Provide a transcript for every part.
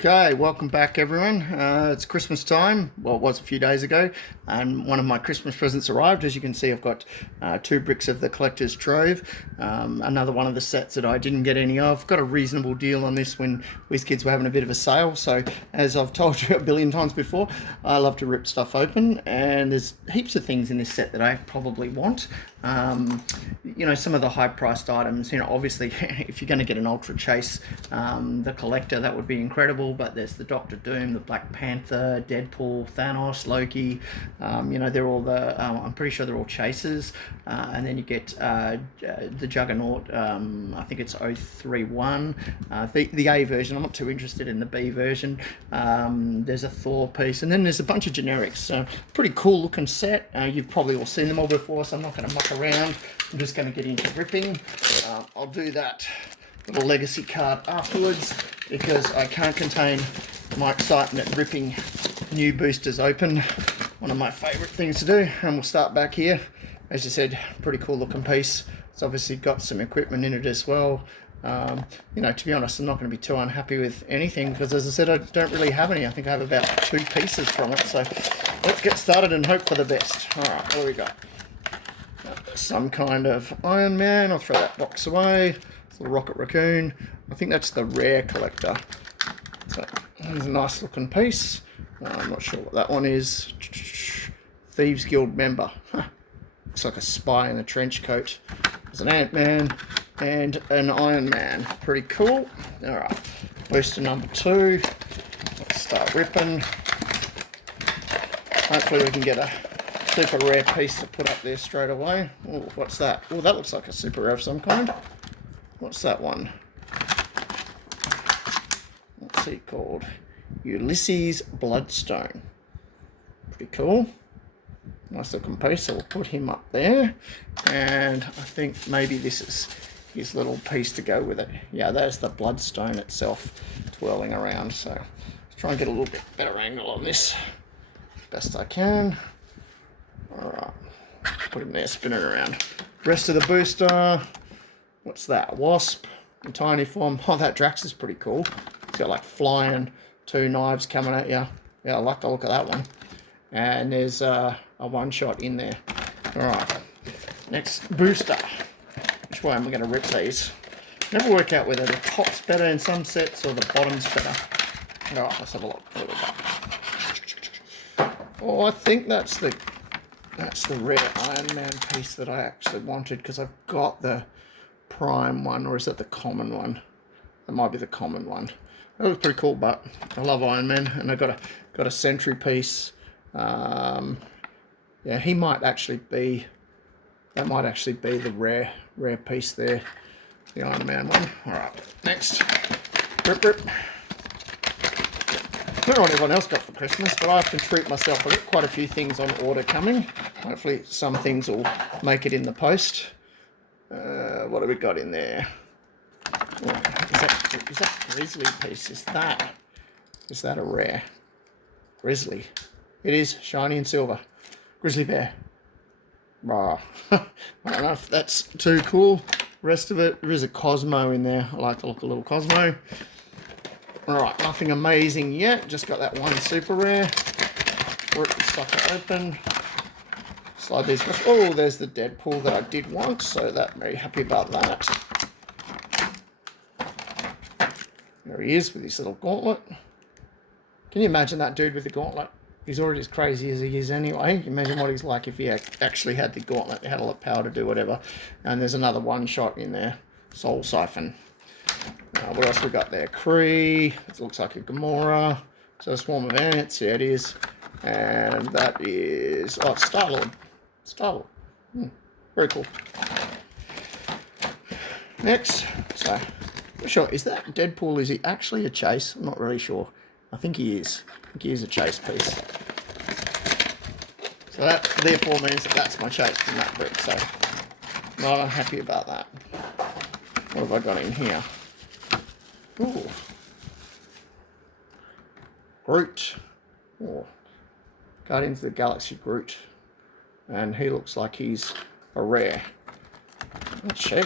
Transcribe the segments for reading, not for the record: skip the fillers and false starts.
Okay, welcome back everyone. It's Christmas time. Well, it was a few days ago, and one of my Christmas presents arrived. As you can see, I've got two bricks of the collector's Trove, another one of the sets that I didn't get any of. Got a reasonable deal on this when WizKids were having a bit of a sale. So, as I've told you a billion times before, I love to rip stuff open, and there's heaps of things in this set that I probably want. Some of the high-priced items, obviously, if you're going to get an Ultra Chase, the collector, that would be incredible, but there's the Doctor Doom, the Black Panther, Deadpool, Thanos, Loki, they're all I'm pretty sure they're all chases, and then you get the Juggernaut, I think it's 031, the A version. I'm not too interested in the B version. There's a Thor piece, and then there's a bunch of generics, so pretty cool looking set. You've probably all seen them all before, so I'm not going to muck around. I'm just going to get into ripping. I'll do that little legacy card afterwards because I can't contain my excitement at ripping new boosters open. One of my favourite things to do. And we'll start back here. As you said, pretty cool looking piece. It's obviously got some equipment in it as well. To be honest, I'm not going to be too unhappy with anything because, as I said, I don't really have any. I think I have about 2 pieces from it. So let's get started and hope for the best. Alright, what do we got? Some kind of Iron Man. I'll throw that box away. It's a Rocket Raccoon. I think that's the rare collector. So there's a nice looking piece. I'm not sure what that one is. Thieves Guild member. Looks like a spy in a trench coat. There's an Ant-Man and an Iron Man. Pretty cool. Alright, booster number 2. Let's start ripping. Hopefully we can get a super rare piece to put up there straight away. Oh, what's that? Oh, that looks like a super rare of some kind. What's that one? What's he called? Ulysses Bloodstone. Pretty cool. Nice looking piece, so we'll put him up there. And I think maybe this is his little piece to go with it. Yeah, there's the Bloodstone itself twirling around. So let's try and get a little bit better angle on this. Best I can. Alright, put him there, spinning around. Rest of the booster. What's that? Wasp in tiny form. Oh, that Drax is pretty cool. It's got like flying 2 knives coming at you. Yeah, I like the look of that one. And there's a one-shot in there. Alright, next booster. Which way am I going to rip these? Never work out whether the top's better in some sets or the bottom's better. Alright, let's have a look. What do we got? Oh, I think that's the rare Iron Man piece that I actually wanted because I've got the prime one, or is that the common one? That might be the common one. That was pretty cool, but I love Iron Man, and I got a Sentry piece. Yeah, he might actually be. That might actually be the rare piece there, the Iron Man one. All right, next. Rip. I don't know what everyone else got for Christmas, but I have to treat myself. I've got quite a few things on order coming. Hopefully some things will make it in the post. What have we got in there? Oh, is that Grizzly piece? Is that a rare? Grizzly. It is shiny and silver. Grizzly bear. Rah. I don't know if that's too cool. Rest of it, there is a Cosmo in there. I like the look of a little Cosmo. Alright, nothing amazing yet. Just got that one super rare. Rip the sucker open. Slide these. Oh, there's the Deadpool that I did want, so I'm very happy about that. There he is with his little gauntlet. Can you imagine that dude with the gauntlet? He's already as crazy as he is anyway. Imagine what he's like if he actually had the gauntlet. He had a lot of power to do whatever. And there's another one shot in there. Soul Siphon. What else we got there? Kree. It looks like a Gamora. So a swarm of ants. Yeah, it is. And that is... Oh, it's Star-Lord. Star-Lord. Very cool. Next. So, I'm not sure. Is that Deadpool? Is he actually a chase? I'm not really sure. I think he is. I think he is a chase piece. So that therefore means that that's my chase from that brick. So, not unhappy about that. What have I got in here? Ooh. Groot. Oh. Guardians of the Galaxy Groot. And he looks like he's a rare. Oh, she's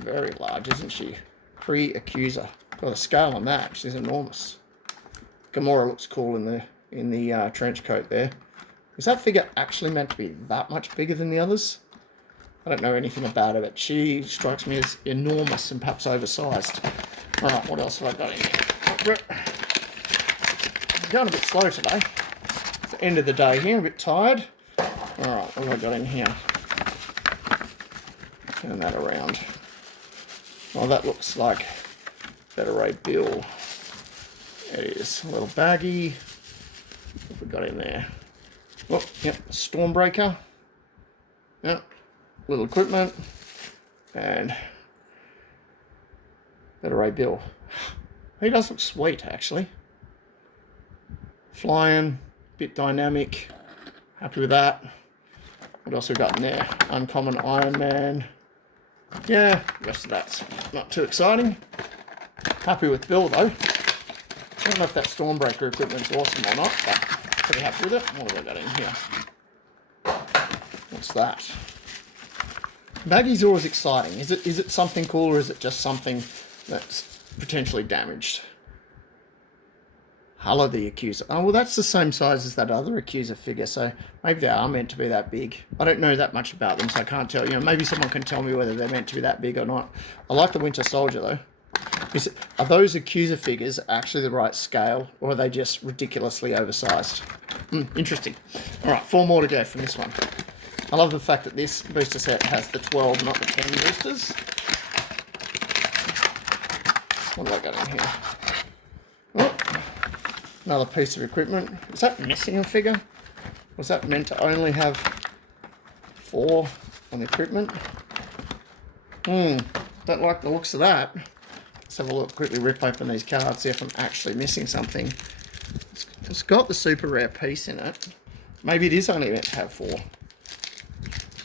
very large, isn't she? Kree Accuser. Got a scale on that. She's enormous. Gamora looks cool in the trench coat there. Is that figure actually meant to be that much bigger than the others? I don't know anything about her, but she strikes me as enormous and perhaps oversized. Alright, what else have I got in here? I'm going a bit slow today. It's the end of the day here, a bit tired. Alright, what have I got in here? Turn that around. Oh, that looks like Better Ray Bill. It is a little baggy. What have we got in there? Oh, yep, Stormbreaker. Yep, little equipment. And Better Ray Bill. He does look sweet, actually. Flying, bit dynamic. Happy with that. What else we got in there? Uncommon Iron Man. Yeah, the rest of that's not too exciting. Happy with Bill, though. I don't know if that Stormbreaker equipment's awesome or not, but pretty happy with it. What have I got in here? What's that? Baggy's always exciting. Is it something cool, or is it just something that's potentially damaged? Hull of the Accuser. Oh, well, that's the same size as that other Accuser figure, so maybe they are meant to be that big. I don't know that much about them, so I can't tell. You know, maybe someone can tell me whether they're meant to be that big or not. I like the Winter Soldier, though. Are those Accuser figures actually the right scale, or are they just ridiculously oversized? Interesting. All right, 4 more to go from this one. I love the fact that this booster set has the 12, not the 10 boosters. What have I got in here? Oh, another piece of equipment. Is that missing a figure? Was that meant to only have 4 on the equipment? Don't like the looks of that. Let's have a look, quickly rip open these cards, see if I'm actually missing something. It's got the super rare piece in it. Maybe it is only meant to have 4.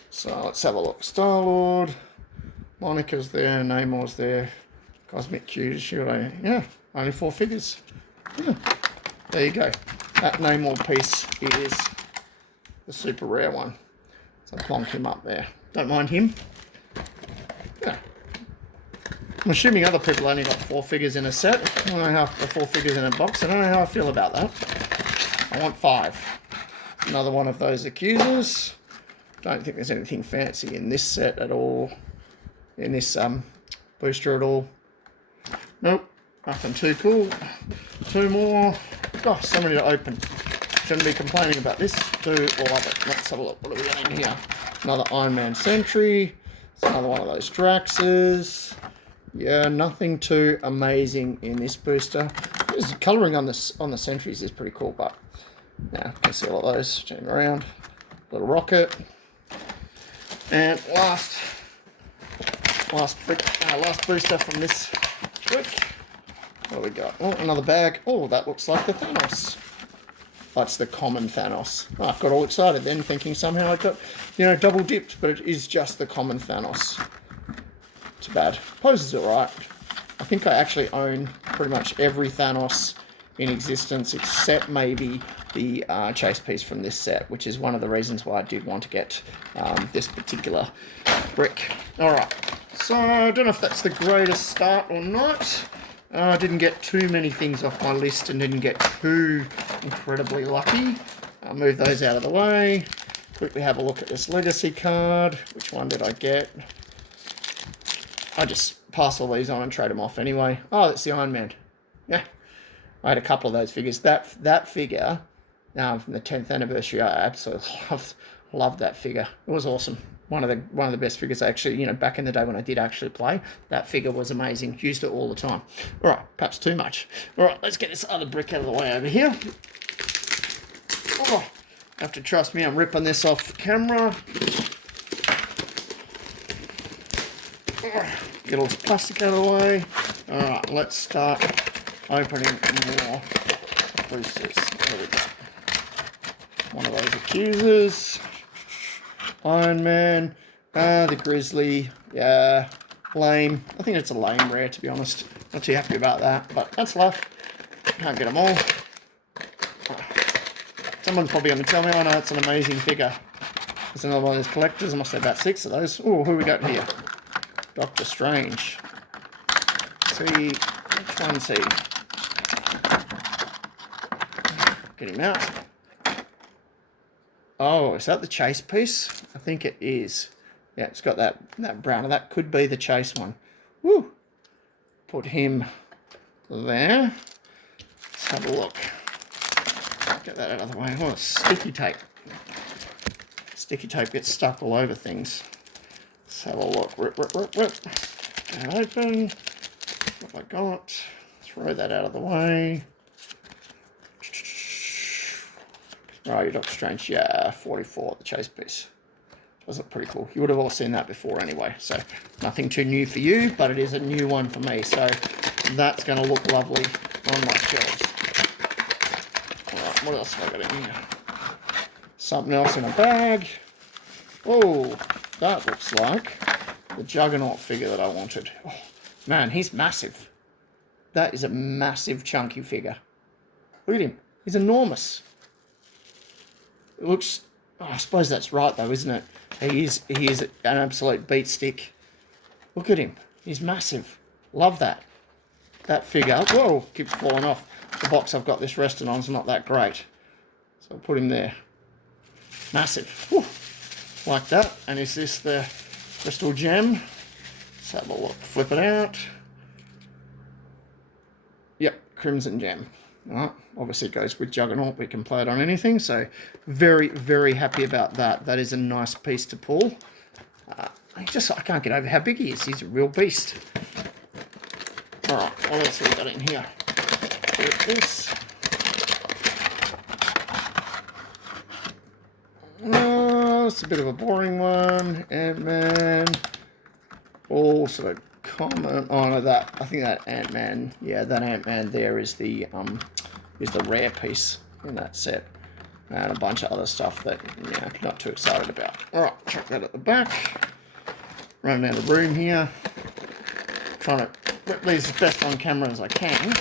So let's have a look. Star-Lord, Monica's there, Namor's there, Cosmic Q's, yeah, only 4 figures. Yeah. There you go. That Namor piece is the super rare one. So plonk him up there. Don't mind him. Yeah. I'm assuming other people only got 4 figures in a set. I don't know how 4 figures in a box. I don't know how I feel about that. I want 5. Another one of those Accusers. Don't think there's anything fancy in this set at all. In this booster at all. Nope. Nothing too cool. 2 more. Gosh, so many to open. Shouldn't be complaining about this. Do love it. Let's have a look. What do we got in here? Another Iron Man Sentry. It's another one of those Draxes. Yeah, nothing too amazing in this booster. The colouring on the sentries is pretty cool, but yeah, you can see all of those. Turn around. Little rocket. And last booster from this brick. What do we got? Oh, another bag. Oh, that looks like the Thanos. That's the common Thanos. Oh, I got all excited then, thinking somehow I got, double dipped, but it is just the common Thanos. Too bad. Pose is alright. I think I actually own pretty much every Thanos in existence, except maybe the chase piece from this set, which is one of the reasons why I did want to get this particular brick. Alright, so I don't know if that's the greatest start or not. I didn't get too many things off my list and didn't get too incredibly lucky. I'll move those out of the way. Quickly have a look at this legacy card. Which one did I get? I just pass all these on and trade them off anyway. Oh, that's the Iron Man. Yeah, I had a couple of those figures. That figure, from the 10th anniversary, I absolutely loved that figure. It was awesome. One of the best figures actually, back in the day when I did actually play. That figure was amazing. Used it all the time. All right, perhaps too much. All right, let's get this other brick out of the way over here. Oh, you have to trust me, I'm ripping this off the camera. Get all this plastic out of the way. All right, let's start opening more boosters. There we go. One of those Accusers. Iron Man. The Grizzly. Yeah, lame. I think it's a lame rare, to be honest. Not too happy about that, but that's life. Can't get them all. Someone's probably going to tell me, oh no, it's an amazing figure. There's another one of those collectors. I must have about 6 of those. Oh, who we got here? Doctor Strange. Let's see, which one's he? Get him out. Oh, is that the chase piece? I think it is. Yeah, it's got that brown. That could be the chase one. Woo! Put him there. Let's have a look. Get that out of the way. Oh, sticky tape. Sticky tape gets stuck all over things. Let's have a look. Rip, rip, rip, rip. And open. What have I got? Throw that out of the way. Oh, you Doctor Strange. Yeah, 44, the chase piece. Does look pretty cool. You would have all seen that before anyway, so nothing too new for you, but it is a new one for me, so that's going to look lovely on my shelves. Alright, what else have I got in here? Something else in a bag. Oh, that looks like the Juggernaut figure that I wanted. Oh, man, he's massive. That is a massive, chunky figure. Look at him. He's enormous. It looks... Oh, I suppose that's right, though, isn't it? He is an absolute beat stick. Look at him. He's massive. Love that. That figure. Whoa, keeps falling off. The box I've got this resting on is not that great. So I'll put him there. Massive. Whew. Like that. And is this the crystal gem? Let's have a look. Flip it out. Yep, crimson gem. Alright, obviously it goes with Juggernaut. We can play it on anything. So very, very happy about that. That is a nice piece to pull. I can't get over how big he is. He's a real beast. Alright, what else have we got in here? Put this. It's a bit of a boring one. Ant-Man. All sort of common. Oh no, I think that Ant-Man. Yeah, that Ant-Man there is the rare piece in that set, and a bunch of other stuff that not too excited about. All right, chuck that at the back. Running out of room here. Trying to rip these as best on camera as I can.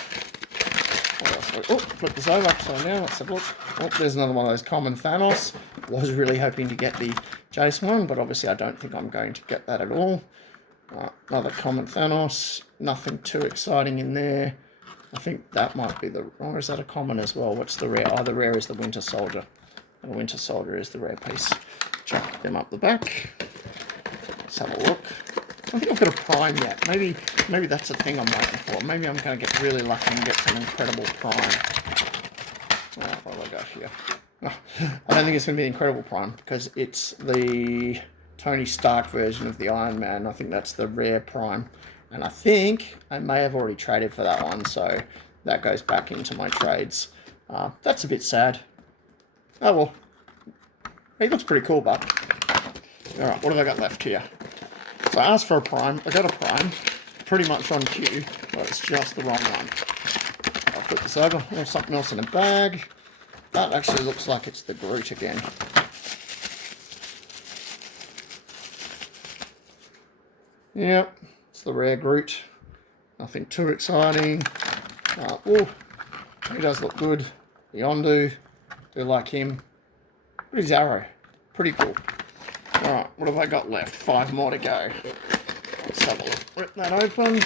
Oh, flip this over upside down. Let's have a look. Oh, there's another one of those common Thanos. Was really hoping to get the Jason one, but obviously I don't think I'm going to get that at all. Another common Thanos. Nothing too exciting in there. I think that might be the... Or is that a common as well? What's the rare? Oh, the rare is the Winter Soldier. And the Winter Soldier is the rare piece. Chuck them up the back. Let's have a look. I think I've got a prime yet. Maybe that's the thing I'm waiting for. Maybe I'm going to get really lucky and get some incredible prime. What have I got here? Oh, I don't think it's going to be incredible prime because it's the Tony Stark version of the Iron Man. I think that's the rare prime. And I think I may have already traded for that one, so that goes back into my trades. That's a bit sad. Oh well. He looks pretty cool, but... Alright, what have I got left here? So I asked for a prime. I got a prime. Pretty much on cue, but it's just the wrong one. I'll flip this over. There's something else in a bag. That actually looks like it's the Groot again. Yep. It's the rare Groot. Nothing too exciting. Oh, he does look good. The Yondu. Do like him. Look at his arrow. Pretty cool. Alright, what have I got left? 5 more to go. Let's have a look. Rip that open.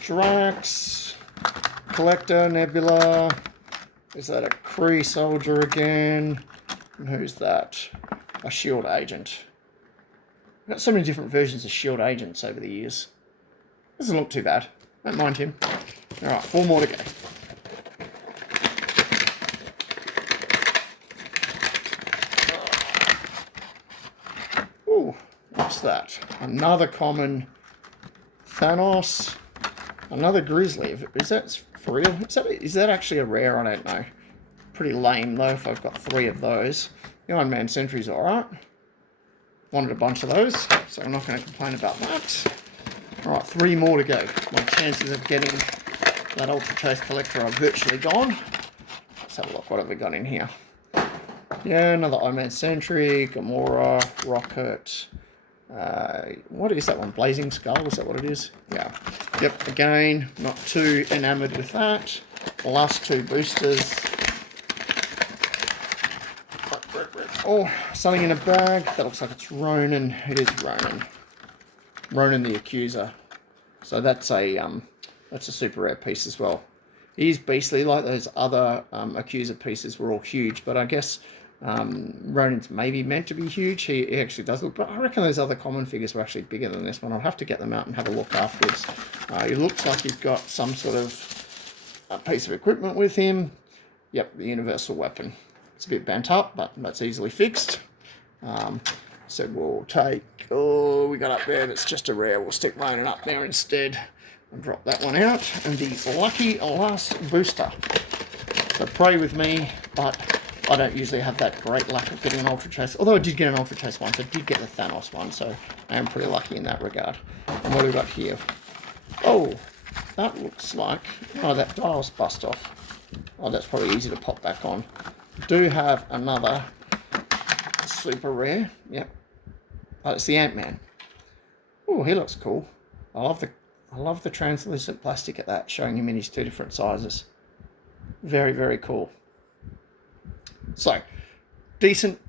Drax. Collector, Nebula. Is that a Kree soldier again? And who's that? A S.H.I.E.L.D. agent. I've got so many different versions of S.H.I.E.L.D. agents over the years. Doesn't look too bad. Don't mind him. Alright, 4 more to go. Ooh, what's that? Another common Thanos. Another Grizzly. Is that for real? Is that actually a rare? I don't know. Pretty lame though if I've got 3 of those. The Iron Man Sentry's alright. Wanted a bunch of those, so I'm not going to complain about that. Alright, 3 more to go. My chances of getting that Ultra Chase Collector are virtually gone. Let's have a look. What have we got in here? Yeah, another Iron Man Sentry, Gamora, Rocket. What is that one? Blazing Skull? Is that what it is? Yeah. Yep, again, not too enamoured with that. The last 2 boosters. Oh, something in a bag. That looks like it's Ronan. It is Ronan. Ronan the Accuser. So that's a super rare piece as well. He's beastly. Like those other accuser pieces were all huge, but I guess Ronin's maybe meant to be huge. He actually does look, but I reckon those other common figures were actually bigger than this one. I'll have to get them out and have a look afterwards. He looks like he's got some sort of piece of equipment with him. Yep, the universal weapon. It's a bit bent up, but that's easily fixed. So we'll take, we got up there, that's just a rare. We'll stick Ronin up there instead and drop that one out. And the lucky last booster. So pray with me, but I don't usually have that great luck of getting an Ultra Chase. Although I did get an Ultra Chase once. I did get the Thanos one, so I am pretty lucky in that regard. And what do we got here? Oh, that looks like, oh, that dial's bust off. Oh, that's probably easy to pop back on. Do have another super rare. Yep. Oh, it's the Ant-Man. Oh, he looks cool. I love the translucent plastic at that, showing him in his two different sizes. Very, very cool. So, decent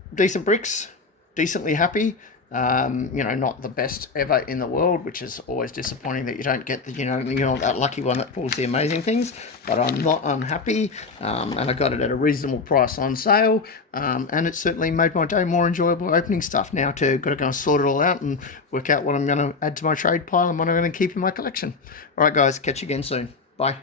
bricks, decently happy. Not the best ever in the world, which is always disappointing that you don't get the, that lucky one that pulls the amazing things. But I'm not unhappy, and I got it at a reasonable price on sale, and it certainly made my day more enjoyable opening stuff. Now got to go and sort it all out and work out what I'm going to add to my trade pile and what I'm going to keep in my collection. All right, guys, catch you again soon. Bye.